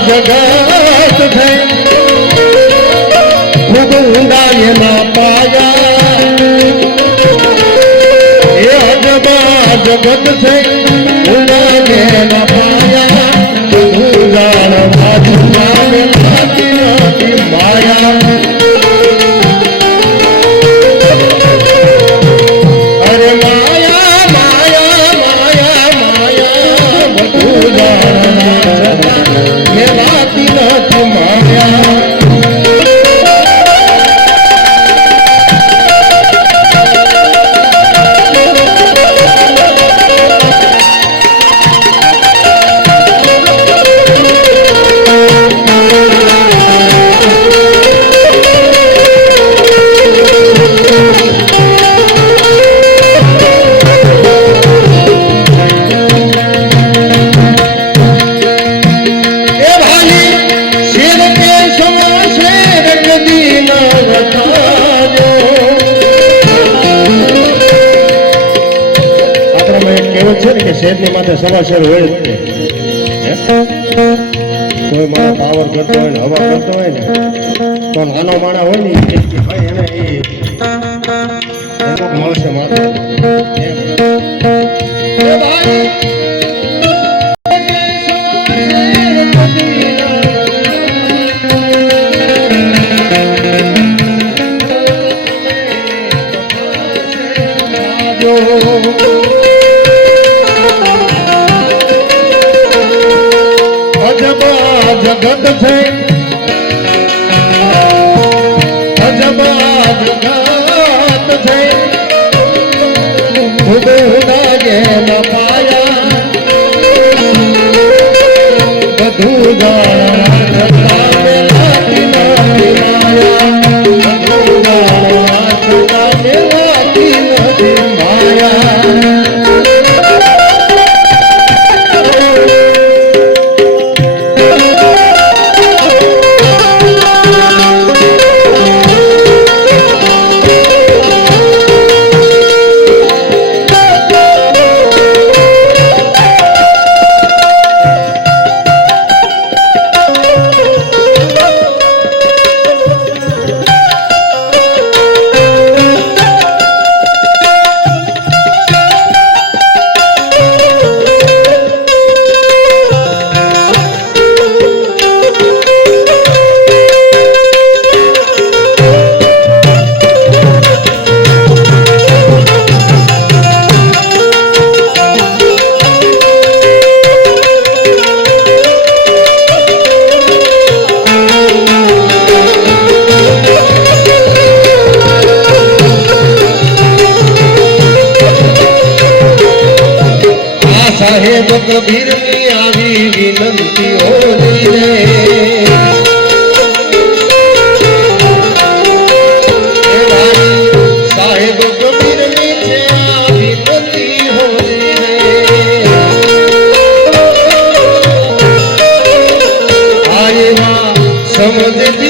જગત છે ખૂબ ઊંડા એમાં પાયા એ અજબા જગત છે ઊંડા એમાં પાયા બધું જાણવા જુમાને લાગી નથી માયા અરે માયા માયા માયા માયા બધું જાણવા મેળાતી નથી માયા શેરની માથે સવા શેર હોય જ કોઈ માણસ પાવર કરતો હોય ને હવા કરતો હોય ને તો નાનો માણસ હોય ને ભાઈ એને મળશે માથે જગત છે અજબા જગત છે ખુદ ઉડાગે ન પાયા બધું જાણવા મેલાતી નથી માયા બધું જાણવા મેલાતી નથી માયા સાહેબ કબીરની આવી વિનંતી હોલી રે સાહેબ કબીરની છે આ વિનંતી હોલી રે આયે સમજતી